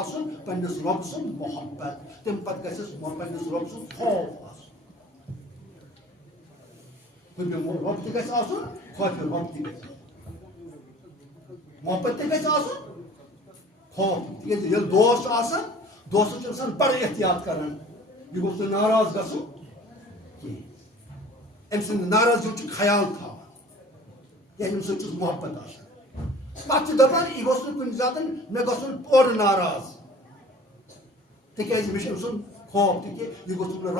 آسن پنس رب سن محبت تم پتہ گژھس پنس رب سن خوف آسن رب تہ گژھِ آسن خوف رب تہ گژھِ محبت تہ گژھِ آسن خوف تکیازِ ییٚلہِ دوست چھُ آسان دوستس چھُ انسان بڑٕ احتیاط کران یہ گوٚژھ نہٕ ناراض گژھُن کینٛہہ أمۍ سٕنٛدِ ناراضگی چھُ خیال تھاوان کیٛازِ أمِس سۭتۍ چھُس محبت آسان پتہٕ چھُ دپان یہِ گوٚژھ نہٕ کُنہِ ساتہٕ مےٚ گژھُن اورٕ ناراض تِکیٛازِ مےٚ چھُ أمۍ سُنٛد خوف تہِ کہِ یہِ گوٚژھ نہٕ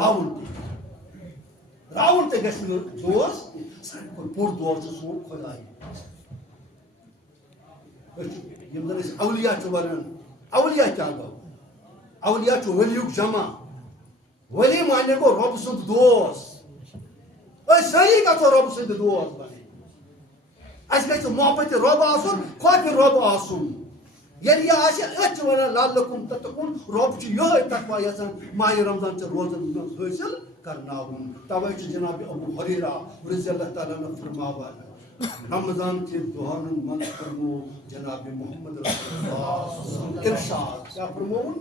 راوُن تہِ گژھِ نہٕ دوست ساروی کھۄتہٕ بوٚڑ دوست چھُ سون خۄداے یِم زن أسۍ اولیا چھِ ونان اولیا کیٛاہ گوٚو اولیا چھُ ؤلیُک جمع ولی مانے گوٚو رۄبہٕ سُنٛد دوست أسۍ سٲری گژھو رۄبہٕ سٕنٛدۍ دوست بنٕنۍ اَسہِ گژھِ محبت رۄب آسُن خوفِ رۄب آسُن ییٚلہِ یہِ آسہِ أسۍ چھِ ونان لعلکم تتقون رۄب چھُ یِہوٚے تقوا یژھان ماہِ رمضان چہِ روزن منٛز حٲصِل کرناوُن توے چھُ جناب ابو ہریرہ رضی اللہ تعالیٰ عنہ فرماوان رمضان کے دہن منٛز فرمو جناب محمد رسول اللہ ارشاد کیا فرموُن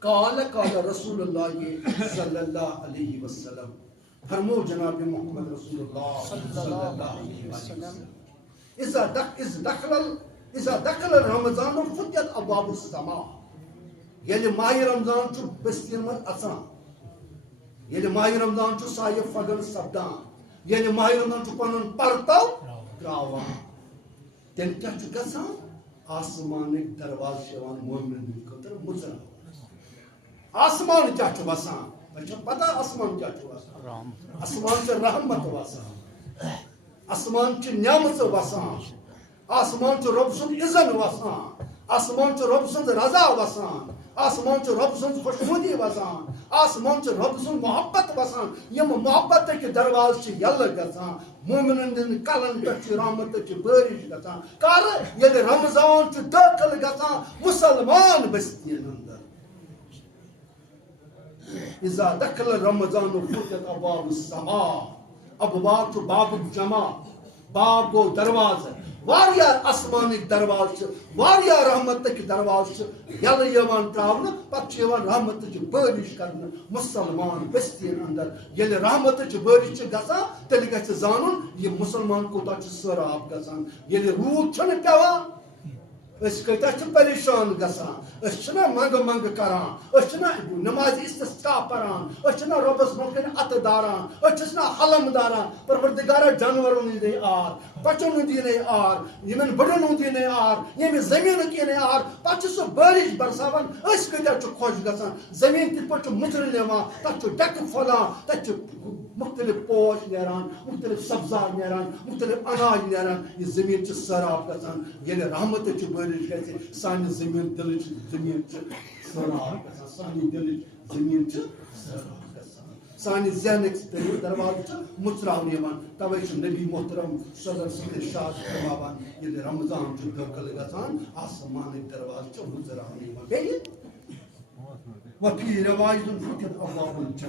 قال رسول اللہ صلی اللہ علیہ وسلم فرمو جناب محمد رسول اللہ صلی اللہ علیہ وسلم اذا دخل رمضان فتحت ابواب السماء ییٚلہِ ماہِ رمضان چھُ بستین منٛز اژان ییٚلہِ ماہِ رمضان چھُ سایہِ فگن سپدان ییٚلہِ ماہِ رمضان چھُ پنُن پرتو تراوان تیٚلہِ کیٛاہ چھُ گژھان آسمانٕکۍ دروازٕ چھِ یِوان مومنن ہٕنٛدِ خٲطرٕ مُژراونہٕ آسمان کیٛاہ چھُ وسان تۄہہِ چھو پتہ آسمان کیٛاہ چھُ وسان آسمان چھِ رحمت وسان آسمان چھِ نعمژٕ وسان آسمان چھُ رۄب سُنٛد عزت وسان آسمان چھُ رۄب سٕنٛز رضا وسان آسمان چھُ رۄب سٕنٛز خوشنودی وسان آسمان چھُ رۄب سُنٛد محبت وسان یِم محبتٕکۍ دروازٕ چھِ یلہٕ گژھان مومنن ہٕنٛدۍ کلن پٮ۪ٹھ چھِ رحمتٕچ بٲرِش گژھان کر ییٚلہِ رمضان چھُ دٲخل گژھان مُسلمان بستین اندر اذا دخل رمضان فتحت ابواب السماء ابواب چھُ بابُک جمع باب گوٚو دروازٕ واریاہ آسمانٕکۍ دروازٕ چھِ واریاہ رحمتٕکۍ دروازٕ چھِ یلہٕ یِوان تراونہٕ پتہٕ چھِ یِوان رحمتٕچ بٲرِش کرنہٕ مُسلمان بستین اندر ییٚلہِ رحمتٕچ بٲرِش چھِ گژھان تیٚلہِ گژھِ زانُن یہِ مُسلمان کوٗتاہ چھُ سٲراب گژھان ییٚلہِ روٗد چھُنہٕ پیٚوان أسۍ کۭتیاہ چھِ پریشان گژھان أسۍ چھِنہ منٛگہٕ منٛگہٕ کران أسۍ چھِنہ نمازِ استسقا پران أسۍ چھِنہ رۄبس برونٛہہ کَنہِ اَتھٕ داران أسۍ چھِس نہ حلم داران پروردگارا جانورن ہُنٛدے آر بچن ہُنٛد یِنَے آر یِمن بٔڑن ہُنٛد یِنَے آر ییٚمہِ زٔمیٖنُک یِنَے آر پتہٕ چھُ سُہ بٲرِش برساوان أسۍ کۭتیاہ چھِ خۄش گژھان زٔمیٖن کِتھ پٲٹھۍ چھُ مُژرٕ نِوان تتھ چھُ ڈٮ۪کہٕ پھۄلان تتہِ چھُ مختلف پوش نیران مختلف سبزار نیران مختلف اناج نیران یہِ زٔمیٖن چھِ سٲراب گژھان ییٚلہِ رحمتٕچ بٲرِش گژھِ سانہِ زٔمیٖن دِلٕچ زٔمیٖن چھِ سٲراب گژھان سانہِ دِلٕچ زٔمیٖن چھِ سٲراب گژھان سانہِ ذہنٕکۍ دروازٕ چھِ مُژراونہٕ یِوان توے چھُ نبی محترم صلی اللہ علیہ وسلم ارشاد فرماوان ییٚلہِ رمضان چھُ دٲخل گژھان آسمانٕکۍ دروازٕ چھِ مُژراونہٕ یِوان بیٚیہِ وفی روایت فتحت ابواب الجنہ